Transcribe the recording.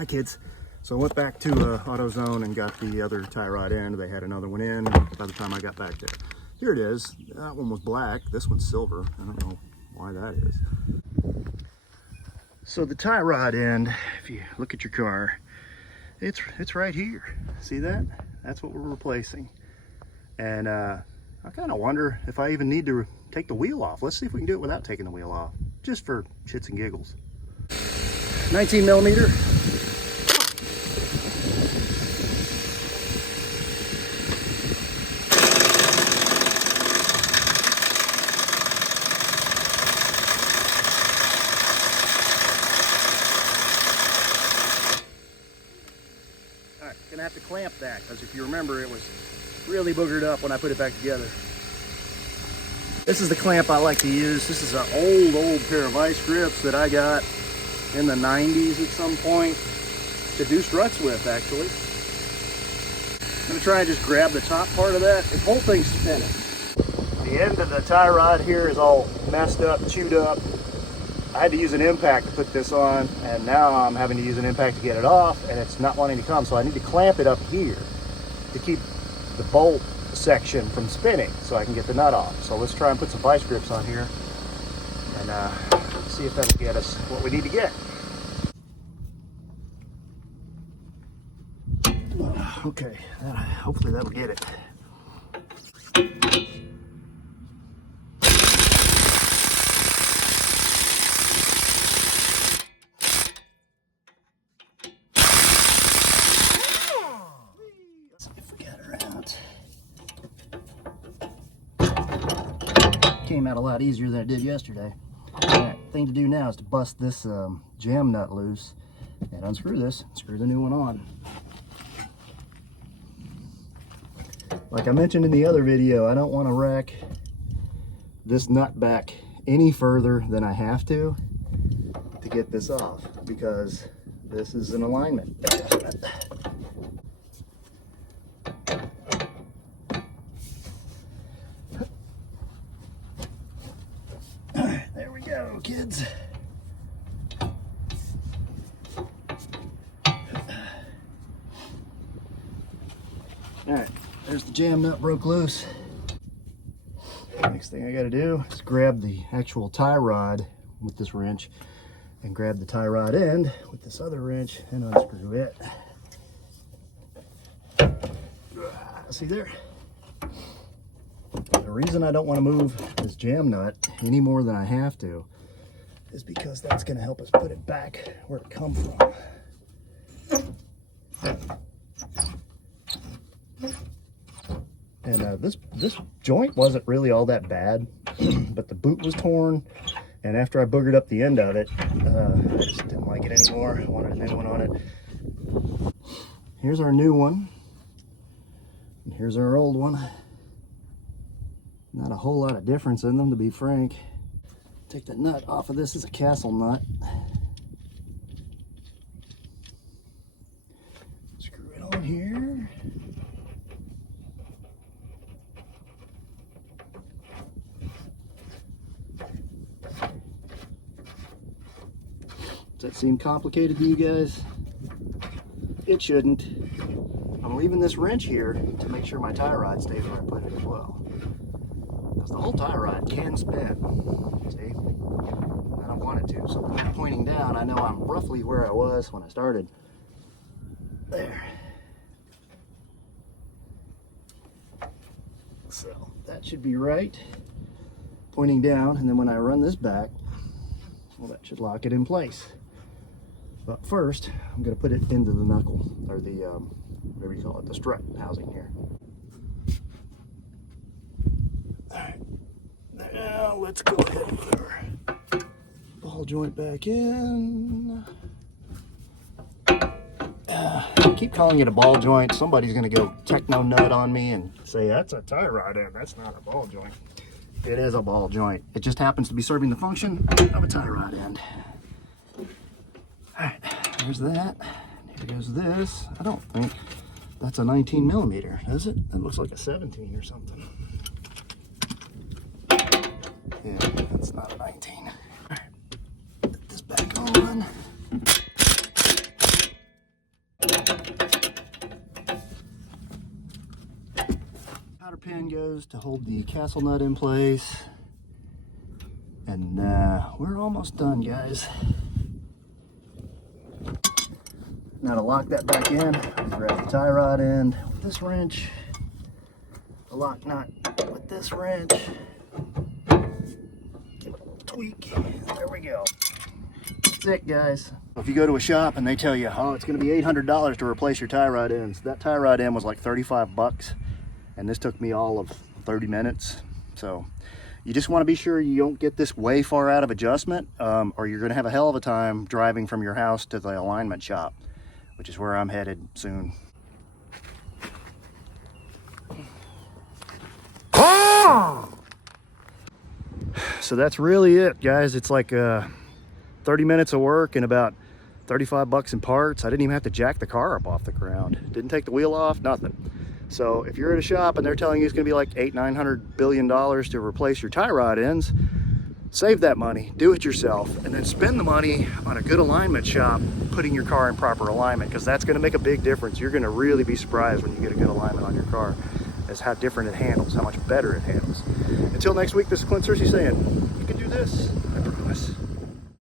Hi kids. So I went back to AutoZone and got the other tie rod end. They had another one in by the time I got back there. Here it is. That one was black. This one's silver. I don't know why that is. So the tie rod end, if you look at your car, it's right here. See that? That's what we're replacing. And I kind of wonder if I even need to take the wheel off. Let's see if we can do it without taking the wheel off, just for shits and giggles. 19 millimeter. Alright, gonna have to clamp that because if you remember, it was really boogered up when I put it back together. This is the clamp I like to use. This is an old pair of vice grips that I got in the 90s at some point to do struts with, actually. I'm gonna try and just grab the top part of that. This whole thing's spinning. The end of the tie rod here is all messed up, chewed up. I had to use an impact to put this on, and now I'm having to use an impact to get it off, and it's not wanting to come. So I need to clamp it up here to keep the bolt section from spinning so I can get the nut off. So let's try and put some vice grips on here and see if that'll get us what we need to get. Okay, hopefully that'll get it. Came out a lot easier than it did yesterday. Alright, thing to do now is to bust this jam nut loose and unscrew this, screw the new one on. Like I mentioned in the other video, I don't want to rack this nut back any further than I have to get this off, because this is an alignment adjustment. There we go, kids. Alright, there's the jam nut broke loose. Next thing I gotta do is grab the actual tie rod with this wrench and grab the tie rod end with this other wrench and unscrew it. See there? The reason I don't want to move this jam nut any more than I have to is because that's going to help us put it back where it come from. And this joint wasn't really all that bad, but the boot was torn, and after I boogered up the end of it, I just didn't like it anymore. I wanted a new one on it. Here's our new one, and here's our old one. Not a whole lot of difference in them, to be frank. Take the nut off of this. Is a Castle nut. Screw it on here. Does that seem complicated to you guys? It shouldn't. I'm leaving this wrench here to make sure my tie rod stays where I put it as well. Because the whole tie rod can spin. See? I don't want it to. So when I'm pointing down, I know I'm roughly where I was when I started. There. So that should be right. Pointing down, and then when I run this back, well, that should lock it in place. But first, I'm going to put it into the knuckle, or the, whatever you call it, the strut housing here. Alright, now let's go ahead and put our ball joint back in. I keep calling it a ball joint. Somebody's going to go techno nut on me and say that's a tie rod end. That's not a ball joint. It is a ball joint. It just happens to be serving the function of a tie rod end. Alright, there's that. Here goes this. I don't think that's a 19 millimeter, does it? That looks like a 17 or something. Yeah, that's not a 19. Alright, put this back on. pin goes to hold the castle nut in place. And we're almost done, guys. Now to lock that back in, grab the tie rod end with this wrench, the lock nut with this wrench, give it a little tweak, there we go. That's it, guys. If you go to a shop and they tell you, oh, it's gonna be $800 to replace your tie rod ends, that tie rod end was like 35 bucks, and this took me all of 30 minutes. So you just wanna be sure you don't get this way far out of adjustment, or you're gonna have a hell of a time driving from your house to the alignment shop, which is where I'm headed soon. So that's really it, guys. It's like 30 minutes of work and about 35 bucks in parts. I didn't even have to jack the car up off the ground. Didn't take the wheel off, nothing. So if you're at a shop and they're telling you it's gonna be like $800–900 billion to replace your tie rod ends, save that money, do it yourself, and then spend the money on a good alignment shop putting your car in proper alignment, because that's gonna make a big difference. You're gonna really be surprised when you get a good alignment on your car as how different it handles, how much better it handles. Until next week, this is Clint Searcy saying, you can do this, I promise.